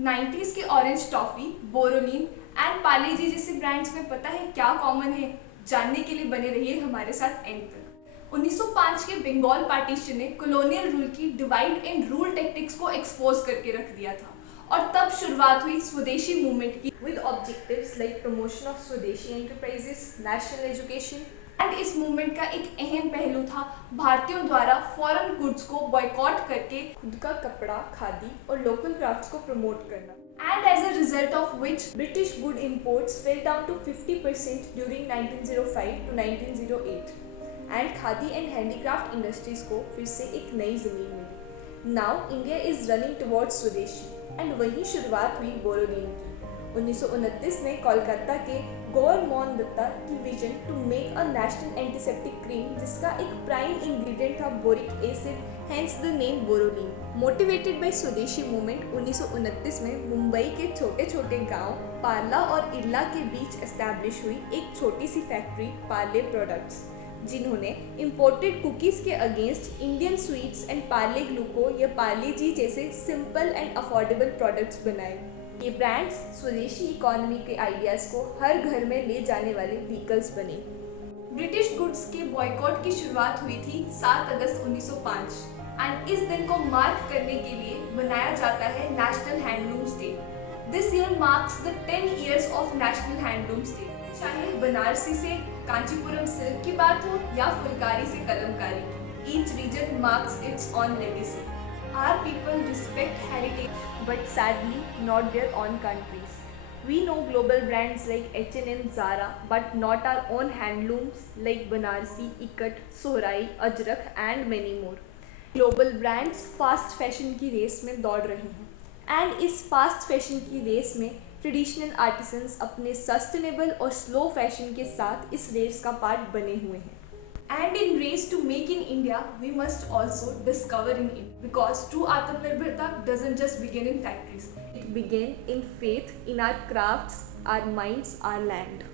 90s के orange toffee, बोरोनिन and Parle जी जैसे brands में पता है क्या कॉमन है? जानने के लिए बने रहिए हमारे साथ एंड तक। 1905 के बंगाल पार्टीशन ने कॉलोनियल रूल की डिवाइड एंड रूल टेक्टिक्स को एक्सपोज करके रख दिया था और तब शुरुआत हुई स्वदेशी मूवमेंट की with objectives like promotion of स्वदेशी एंटरप्राइजेस, नेशनल एजुकेशन एंड इस मूवमेंट का एक अहम पहलू था भारतीयों द्वारा फॉरेन गुड्स को बॉयकॉट करके खुद का कपड़ा, खादी और लोकल क्राफ्ट्स को प्रमोट करना। And as a result of which British good imports fell down to 50% during 1905 to 1908 and khadi and handicraft industries को फिर से एक नई जमीन मिली। Now India is running towards स्वदेशी एंड वहीं शुरुआत हुई बोरोनिन की। 1929 में कोलकाता के गौर मोहन दत्ता की vision to make a national antiseptic cream जिसका एक प्राइम इंग्रेडिएंट था boric acid, hence the name Boroline. Motivated by swadeshi movement 1929 में मुंबई के छोटे छोटे गांव पार्ला और इरला के बीच एस्टैब्लिश हुई एक छोटी सी फैक्ट्री पार्ले प्रोडक्ट्स, जिन्होंने इंपोर्टेड कुकीज़ के against Indian sweets and Parle Gluco या पार्ले जी जैसे सिंपल एंड अफोर्डेबल प्रोडक्ट्स बनाए। ये ब्रांड्स स्वदेशी इकोनॉमी के आइडियाज़ को हर घर में ले जाने वाले व्हीकल्स बने। ब्रिटिश गुड्स के बॉयकॉट की शुरुआत हुई थी 7 अगस्त 1905 एंड इस दिन को मार्क करने के लिए बनाया जाता है national handlooms day. This year marks the 10 years of national handlooms day. चाहे बनारसी से कांचीपुरम सिल्क की बात हो या फुलकारी से Kalamkari, each reason marks it's on legacy. Our people respect heritage, but sadly not their own countries. We know global brands like H&M, Zara, but not our own handlooms like Banarsi, Ikat, Sohrai, Ajrak and many more. Global brands fast fashion की race में दौड़ रहे हैं and इस fast fashion की race में traditional artisans अपने sustainable और स्लो फैशन के साथ इस रेस का पार्ट बने हुए हैं। And in race to make in India, we must also discover in India. Because true Atmanirbharta doesn't just begin in factories. It begins in faith in our crafts, our minds, our land.